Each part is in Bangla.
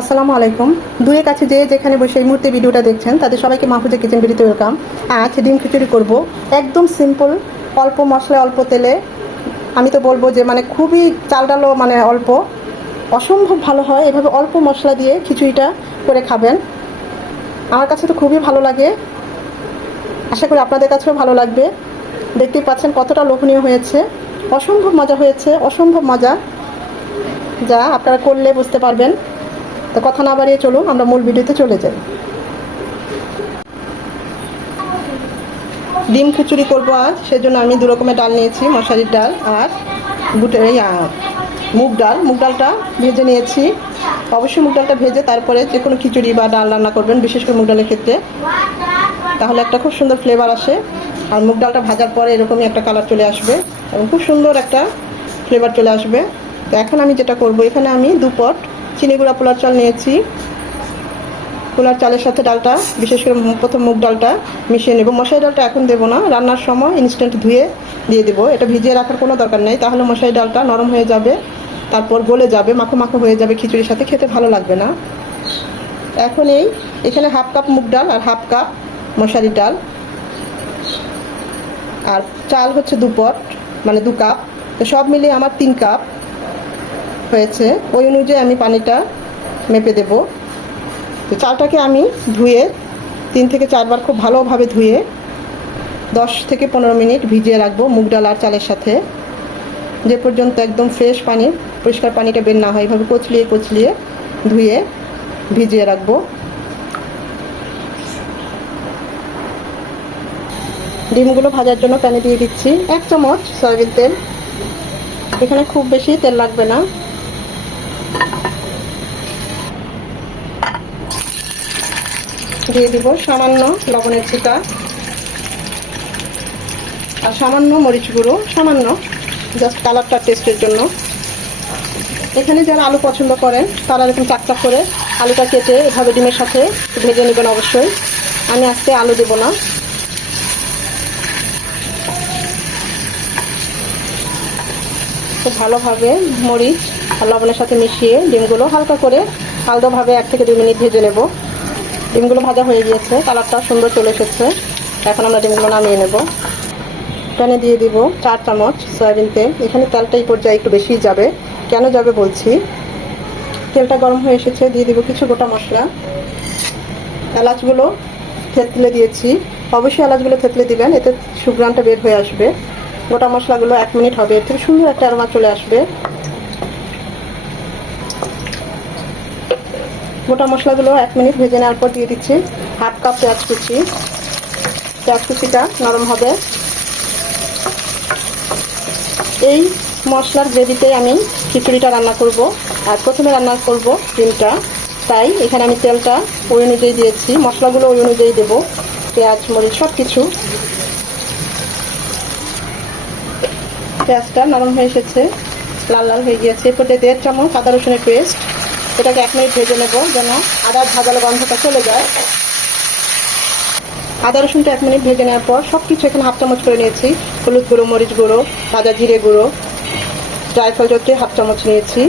আসসালামু আলাইকুম। দুয়ে কাছে যে যেখানে বসে এই মুহূর্তে ভিডিওটা দেখছেন, তাদের সবাইকে মাহফুজা কিচেন বিডিতে ওয়েলকাম আজ ডিম খিচুড়ি করব। একদম সিম্পল অল্প মশলা অল্প তেলে। আমি তো বলব যে মানে খুবই চাল ডালও মানে অল্প। অসম্ভব ভালো হয় এভাবে অল্প মশলা দিয়ে খিচুড়িটা করে খাবেন। আমার কাছে তো খুবই ভালো লাগে। আশা করি আপনাদের কাছেও ভালো লাগবে। দেখতেই পাচ্ছেন কতটা লোভনীয় হয়েছে। অসম্ভব মজা হয়েছে, অসম্ভব মজা। যা আপনারা করলে বুঝতে পারবেন। তো কথা না বাড়িয়ে চলুন, আমরা মূল ভিডিওতে চলে যাই। ডিম খিচুড়ি করব আজ, সেজন্য আমি দু রকমের ডাল নিয়েছি, মশারির ডাল আর বুটের মুগ ডাল। মুগ ডালটা ভেজে নিয়েছি। অবশ্যই মুগ ডালটা ভেজে তারপরে যে কোনো খিচুড়ি বা ডাল রান্না করবেন, বিশেষ করে মুগ ডালের ক্ষেত্রে। তাহলে একটা খুব সুন্দর ফ্লেভার আসে। আর মুগ ডালটা ভাজার পরে এরকমই একটা কালার চলে আসবে এবং খুব সুন্দর একটা ফ্লেভার চলে আসবে। তো এখন আমি যেটা করব, এখানে আমি দু পট চিনি গুঁড়া পোলার চাল নিয়েছি। পোলার চালের সাথে ডালটা, বিশেষ করে প্রথম মুগ ডালটা মিশিয়ে নেব। মশাই ডালটা এখন দেবো না, রান্নার সময় ইনস্ট্যান্ট ধুয়ে দিয়ে দেবো। এটা ভিজিয়ে রাখার কোনো দরকার নেই। তাহলে মশাই ডালটা নরম হয়ে যাবে, তারপর গলে যাবে, মাখো মাখো হয়ে যাবে খিচুড়ির সাথে। খেতে ভালো লাগবে না। এখন এই, এখানে হাফ কাপ মুগ ডাল আর হাফ কাপ মশারি ডাল। আর চাল হচ্ছে দুপট মানে দু কাপ। তো সব মিলিয়ে আমার তিন কাপ। হয়েছে, ওই অনুযায়ী আমি পানিটা মেপে দেব। তো চালটাকে আমি ধুয়ে তিন থেকে চারবার খুব ভালোভাবে ধুয়ে দশ থেকে পনেরো মিনিট ভিজিয়ে রাখব মুগ ডাল আর চালের সাথে। যে পর্যন্ত একদম ফ্রেশ পানি, পরিষ্কার পানিটা বের না হয়, এভাবে কচলিয়ে কচলিয়ে ধুয়ে ভিজিয়ে রাখব। ডিমগুলো ভাজার জন্য প্যানে দিয়ে দিচ্ছি। এক চামচ সয়াবিন তেল। এখানে খুব বেশি তেল লাগবে না। দিয়ে দিব সামান্য লবণের ছিটা। আর সামান্য মরিচ গুঁড়ো, সামান্য জাস্ট কালারটা টেস্টের জন্য। এখানে যারা আলু পছন্দ করেন, তারা এরকম চাকচাক করে আলুটা কেটে এভাবে ডিমের সাথে ভেজে নেবেন অবশ্যই। আমি আজকে আলু দেবো না। খুব ভালোভাবে মরিচ আর লবণের সাথে মিশিয়ে ডিমগুলো হালকা করে হালকাভাবে এক থেকে দুই মিনিট ভেজে নেব। ডিমগুলো ভাজা হয়ে গিয়েছে, কালারটা সুন্দর চলে এসেছে। এখন আমরা ডিমগুলো নামিয়ে নেব। প্যানে দিয়ে দিব চার চামচ সয়াবিন তেল। এখানে তেলটা এই পর্যায়ে একটু বেশি যাবে। কেন যাবে বলছি? তেলটা গরম হয়ে এসেছে, দিয়ে দিব কিছু গোটা মশলা। এলাচগুলো থেতলে দিয়েছি। অবশ্যই এলাচগুলো থেতলে দিবেন, এতে সুগ্রানটা বের হয়ে আসবে। গোটা মশলাগুলো এক মিনিট হবে। এর থেকে সুন্দর একটা অ্যারোমা চলে আসবে। গোটা মশলাগুলো এক মিনিট ভেজে নেওয়ার পর দিয়ে দিচ্ছি হাফ কাপ পেঁয়াজ কুচি। পেঁয়াজ কুচিটা নরম হবে। এই মশলার গ্রেভিতে আমি খিচুড়িটা রান্না করব। আর প্রথমে রান্না করব ডিমটা। তাই এখানে আমি তেলটা ওই অনুযায়ী দিয়েছি। মশলাগুলো ওই অনুযায়ী দেবো। পেঁয়াজ, মরিচ সব কিছু পেঁয়াজটা নরম হয়ে এসেছে। লাল লাল হয়ে গিয়েছে। এরপরে দেড় চামচ আদা রসুনের পেস্ট এটাকে এক মিনিট ভেজে নেব যেন আদা ভাজালো গন্ধটা চলে যায়। আদা রসুনটা এক মিনিট ভেজে নেওয়ার পর সব কিছু এখানে হাফ চামচ করে নিয়েছি। হলুদ গুঁড়ো, মরিচ গুঁড়ো, ভাজা জিরে গুঁড়ো জায়ফল চটে হাফ চামচ নিয়েছি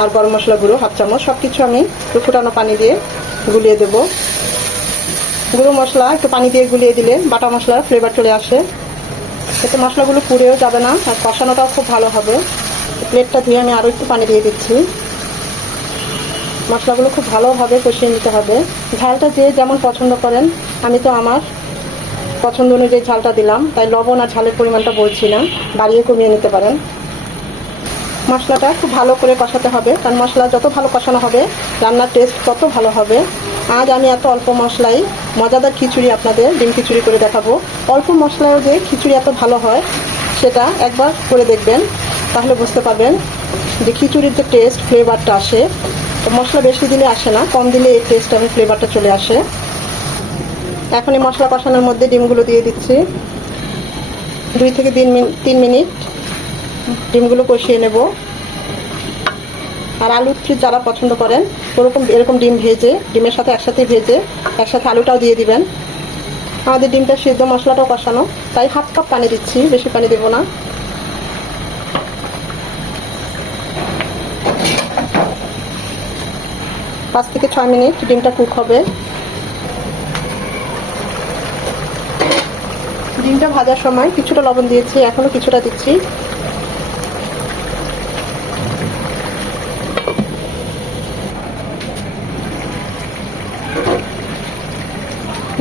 আর গরম মশলা গুঁড়ো হাফ চামচ। সব কিছু আমি একটু ফুটানো পানি দিয়ে গুলিয়ে দেব। গুঁড়ো মশলা একটু পানি দিয়ে গুলিয়ে দিলে বাটা মশলার ফ্লেভার চলে আসে। এতে মশলাগুলো পুড়েও যাবে না আর কষানোটাও খুব ভালো হবে। প্লেটটা ধুয়ে আমি আরও একটু পানি দিয়ে দিচ্ছি। মশলাগুলো খুব ভালোভাবে কষিয়ে নিতে হবে। ঝালটা যে যেমন পছন্দ করেন, আমি তো আমার পছন্দ অনুযায়ী ঝালটা দিলাম। তাই লবণ আর ঝালের পরিমাণটা বলছি না, বাড়িয়ে কমিয়ে নিতে পারেন। মশলাটা খুব ভালো করে কষাতে হবে, কারণ মশলা যত ভালো কষানো হবে, রান্নার টেস্ট তত ভালো হবে। আজ আমি এত অল্প মশলাই, মজাদার খিচুড়ি আপনাদের ডিম খিচুড়ি করে দেখাবো। অল্প মশলায়ও যে খিচুড়ি এত ভালো হয়, সেটা একবার করে দেখবেন, তাহলে বুঝতে পারবেন যে খিচুড়ির যে টেস্ট ফ্লেভারটা আসে তো মশলা বেশি দিলে আসে না, কম দিলে এই টেস্ট এবং ফ্লেভারটা চলে আসে। এখন এই মশলা কষানোর মধ্যে ডিমগুলো দিয়ে দিচ্ছি। দুই থেকে তিন মিনিট তিন মিনিট ডিমগুলো কষিয়ে নেব। আর আলু ফ্রি যারা পছন্দ করেন, ওরকম এরকম ডিম ভেজে, ডিমের সাথে একসাথে ভেজে, একসাথে আলুটাও দিয়ে দিবেন। আমাদের ডিমটা সিদ্ধ মশলাটাও কষানো, তাই হাফ কাপ পানি দিচ্ছি, বেশি পানি দেবো না। পাঁচ থেকে ছয় মিনিট ডিমটা কুক হবে। ডিমটা ভাজার সময় কিছুটা লবণ দিয়েছি, এখনও কিছুটা দিচ্ছি।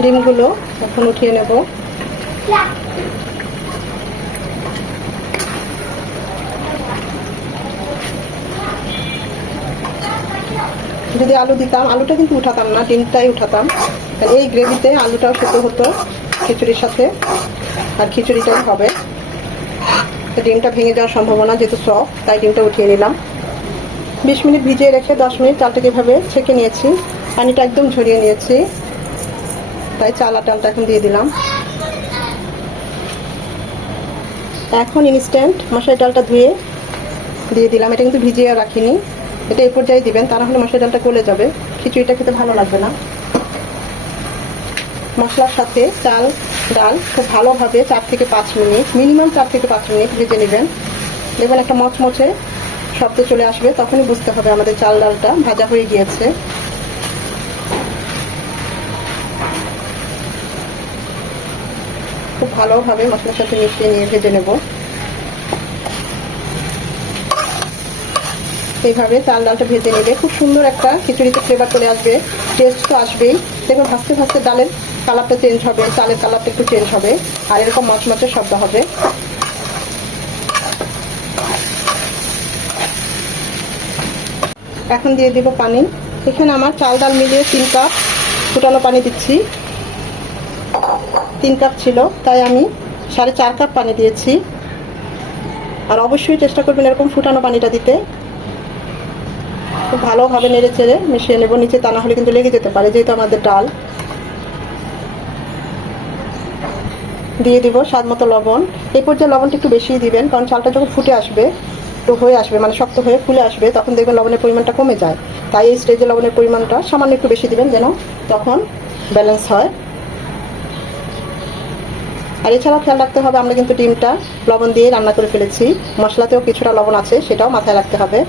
ডিমগুলো এখন উঠিয়ে নেব। যদি আলু দিতাম, আলুটা কিন্তু উঠাতাম না, ডিমটাই উঠাতাম। এই গ্রেভিতে আলুটাও সেদ্ধ হতো খিচুড়ির সাথে, আর খিচুড়িটাই হবে। ডিমটা ভেঙে যাওয়ার সম্ভাবনা যেহেতু সফট তাই ডিমটা উঠিয়ে নিলাম। বিশ মিনিট ভিজিয়ে রেখে, দশ মিনিট চালটাকে এভাবে ছেঁকে নিয়েছি। পানিটা একদম ঝরিয়ে নিয়েছি। তাই চালা ডালটা এখন দিয়ে দিলাম। এখন ইনস্ট্যান্ট মশারি ডালটা ধুয়ে দিয়ে দিলাম। এটা কিন্তু ভিজিয়ে রাখিনি। এটা এই পর্যায়ে দিবেন তা হলে মশারি ডালটা গলে যাবে। খিচুড়িটা খেতে ভালো লাগবে না। মশলার সাথে চাল, ডাল খুব ভালোভাবে চার থেকে পাঁচ মিনিট, মিনিমাম চার থেকে পাঁচ মিনিট ভেজে নেবেন। দেখবেন একটা মচমচে শব্দ চলে আসবে, তখনই বুঝতে হবে আমাদের চাল ডালটা ভাজা হয়ে গিয়েছে। খুব ভালোভাবে মশলার সাথে মিশিয়ে নিয়ে ভেজে নেব। এইভাবে চাল ডালটা ভেজে নেবে। খুব সুন্দর একটা খিচুড়িতে ফ্লেভার চলে আসবে। টেস্ট তো আসবেই। দেখবেন ভাজতে ভাজতে ডালের কালারটা চেঞ্জ হবে, চালের কালারটা একটু চেঞ্জ হবে, আর এরকম মচমচের শব্দ হবে। এখন দিয়ে দিব পানি। এখানে আমার চাল ডাল মিলিয়ে তিন কাপ ফুটানো পানি দিচ্ছি। তিন কাপ ছিল, তাই আমি সাড়ে চার কাপ পানি দিয়েছি। আর অবশ্যই চেষ্টা করবেন এরকম ফুটানো পানিটা দিতে। খুব ভালোভাবে নেড়ে চেড়ে মিশিয়ে নেব। নিচে তা না হলে কিন্তু লেগে যেতে পারে, যেহেতু আমাদের ডাল। দিয়ে দিব স্বাদ মতো লবণ। এই পর্যায়ে লবণটা একটু বেশিই দিবেন, কারণ চালটা যখন ফুটে আসবে, তো হয়ে আসবে মানে শক্ত হয়ে ফুলে আসবে, তখন দেখবেন লবণের পরিমাণটা কমে যায়। তাই এই স্টেজে লবণের পরিমাণটা সামান্য একটু বেশি দিবেন যেন তখন ব্যালেন্স হয়। আর এছাড়াও খেয়াল রাখতে হবে, আমরা কিন্তু ডিমটা লবণ দিয়ে রান্না করে ফেলেছি। মশলাতেও কিছুটা লবণ আছে, সেটাও মাথায় রাখতে হবে।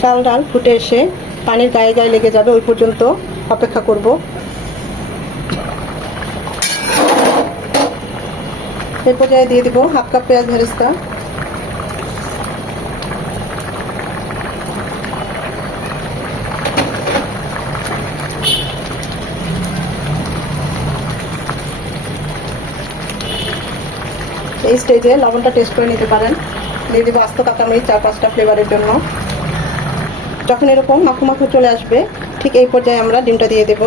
চাল ডাল ফুটে এসে পানির গায়ে গায়ে লেগে যাবে, ওই পর্যন্ত অপেক্ষা করব। এই পর্যায়ে দিয়ে দিব হাফ কাপ পেঁয়াজ ভেরেস্তা। এই স্টেজে লবণটা টেস্ট করে নিতে পারেন। দিয়ে দেবো আস্ত কাঁচামরিচ, চার পাঁচটা ফ্লেভারের জন্য। যখন এরকম মাখো মাখো চলে আসবে, ঠিক এই পর্যায়ে আমরা ডিমটা দিয়ে দেব।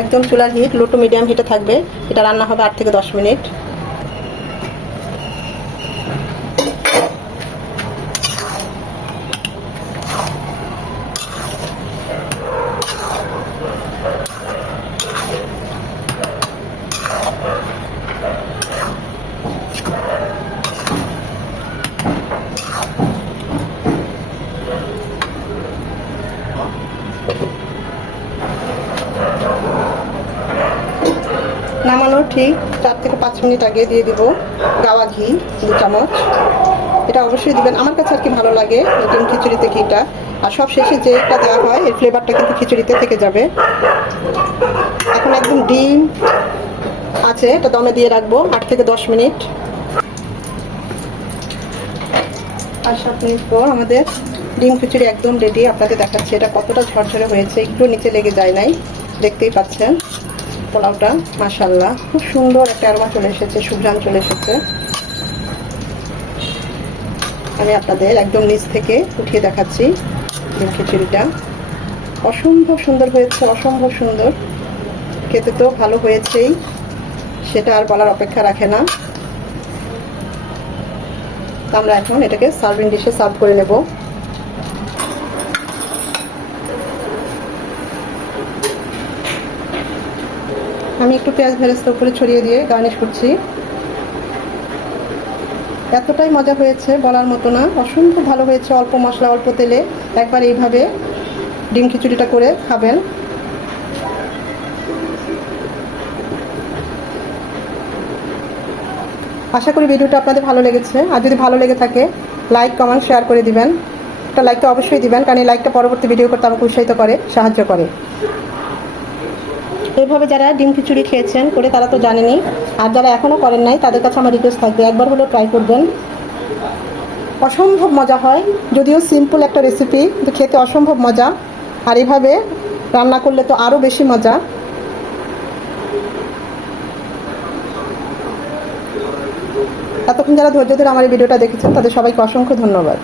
একদম চুলার হিট লো টু মিডিয়াম হিটে থাকবে। এটা রান্না হবে আট থেকে দশ মিনিট। ঠিক চার থেকে পাঁচ মিনিট আগে দিয়ে দিব গাওয়া ঘি, দু চামচ। এটা অবশ্যই দিবেন। আমার কাছে আর কি ভালো লাগে নতুন খিচুড়িতে ঘিটা। আর সব শেষে যেটা দেওয়া হয়, এর ফ্লেভারটা কিন্তু খিচুড়িতে থেকে যাবে। এখন একদম ডিম আছে, এটা দমে দিয়ে রাখব আট থেকে দশ মিনিট। আর সাত মিনিট পর আমাদের ডিম খিচুড়ি একদম রেডি আপনাকে দেখাচ্ছি এটা কতটা ঝরঝরে হয়েছে, একটু নিচে লেগে যায় নাই, দেখতেই পাচ্ছেন। পোলাওটা মাসাল্লাহ খুব সুন্দর একটা অ্যারোমা চলে এসেছে, সুঘ্রাণ চলে এসেছে। আমি আপনাদের একদম নিচ থেকে উঠিয়ে দেখাচ্ছি ডিম খিচুড়িটা। অসম্ভব সুন্দর হয়েছে, অসম্ভব সুন্দর। খেতে তো ভালো হয়েছেই, সেটা আর বলার অপেক্ষা রাখে না। আমরা এখন এটাকে সার্ভিং ডিশে সার্ভ করে নেব। আমি একটু পেঁয়াজ ভেরেস্তা উপরে ছড়িয়ে দিয়ে গার্নিশ করছি। এতটাই মজা হয়েছে বলার মতো না। অসম্ভব ভালো হয়েছে অল্প মশলা, অল্প তেলে একবার এইভাবে ডিম খিচুড়িটা করে খাবেন। আশা করি ভিডিওটা আপনাদের ভালো লেগেছে। আর যদি ভালো লেগে থাকে লাইক কমেন্ট শেয়ার করে দিবেন। একটা লাইকটা অবশ্যই দিবেন, কারণ এই লাইকটা পরবর্তী ভিডিও করতে আমাকে উৎসাহিত করে, সাহায্য করে। এইভাবে যারা ডিম খিচুড়ি খেয়েছেন করে তারা তো জানেনি, আর যারা এখনও করেন নাই, তাদের কাছে আমার রিকোয়েস্ট থাকবে, একবার হলেও ট্রাই করবেন। অসম্ভব মজা হয়, যদিও সিম্পল একটা রেসিপি কিন্তু খেতে অসম্ভব মজা, আর এভাবে রান্না করলে তো আরও বেশি মজা। এতক্ষণ যারা ধৈর্য ধরে আমার এই ভিডিওটা দেখেছেন, তাদের সবাইকে অসংখ্য ধন্যবাদ।